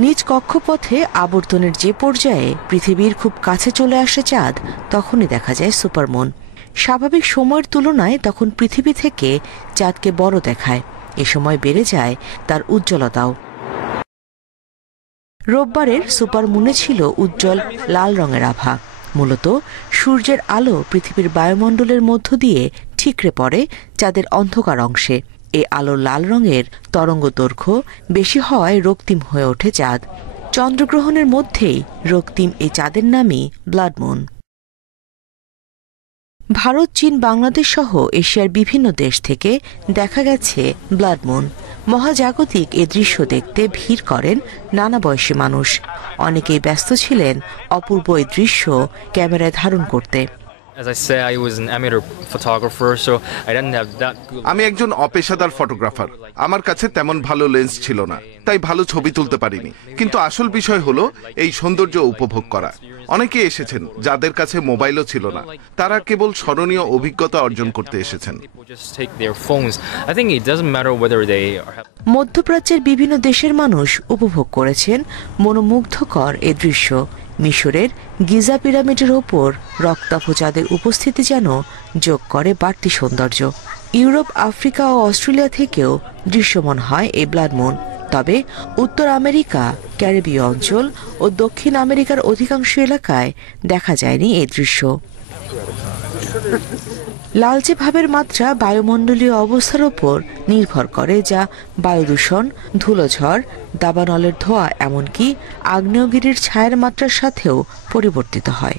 নিজ কক্ষপথে আবর্তনের যে পর্যায়ে পৃথিবীর খুব কাছে চলে আসে চাঁদ, তখনই দেখা যায় সুপারমুন। স্বাভাবিক সময়ের তুলনায় তখন পৃথিবী থেকে চাঁদকে বড় দেখায়। এ সময় বেড়ে যায় তার উজ্জ্বলতাও। রোববারের সুপারমুনে ছিল উজ্জ্বল লাল রঙের আভা। মূলত সূর্যের আলো পৃথিবীর বায়ুমণ্ডলের মধ্য দিয়ে ঠিকরে পড়ে চাঁদের অন্ধকার অংশে। এ আলোর লাল রঙের তরঙ্গ দৈর্ঘ্য বেশি হওয়ায় রক্তিম হয়ে ওঠে চাঁদ। চন্দ্রগ্রহণের মধ্যেই রক্তিম এই চাঁদের নামই ব্লাড মুন। ভারত, চীন, বাংলাদেশ সহ এশিয়ার বিভিন্ন দেশ থেকে দেখা গেছে ব্লাড মুন। মহাজাগতিক এ দৃশ্য দেখতে ভিড় করেন নানা বয়সী মানুষ। অনেকেই ব্যস্ত ছিলেন অপূর্ব এই দৃশ্য ক্যামেরায় ধারণ করতে। আমি একজন অপেশাদার ফটোগ্রাফার। আমার কাছে তেমন ভালো লেন্স ছিল না, তাই ভালো ছবি তুলতে পারিনি। কিন্তু আসল বিষয় হলো এই সৌন্দর্য উপভোগ করা। অনেকে এসেছেন যাদের কাছে মোবাইলও ছিল না, তারা কেবল স্মরণীয় অভিজ্ঞতা অর্জন করতে এসেছেন। মধ্যপ্রাচ্যের বিভিন্ন দেশের মানুষ উপভোগ করেছেন মনোমুগ্ধকর এ দৃশ্য। মিশরের গিজা পিরামিডের ওপর রক্তাভ চাঁদের উপস্থিতি যেন যোগ করে বাড়তি সৌন্দর্য। ইউরোপ, আফ্রিকা ও অস্ট্রেলিয়া থেকেও দৃশ্যমান হয় এই ব্লাড মুন। তবে উত্তর আমেরিকা, ক্যারিবীয় অঞ্চল ও দক্ষিণ আমেরিকার অধিকাংশ এলাকায় দেখা যায়নি এই দৃশ্য। লালচে ভাবের মাত্রা বায়ুমণ্ডলীয় অবস্থার উপর নির্ভর করে, যা বায়ু দূষণ, ধুলোঝড়, দাবানলের ধোঁয়া, এমনকি আগ্নেয়গিরির ছায়ার মাত্রার সাথেও পরিবর্তিত হয়।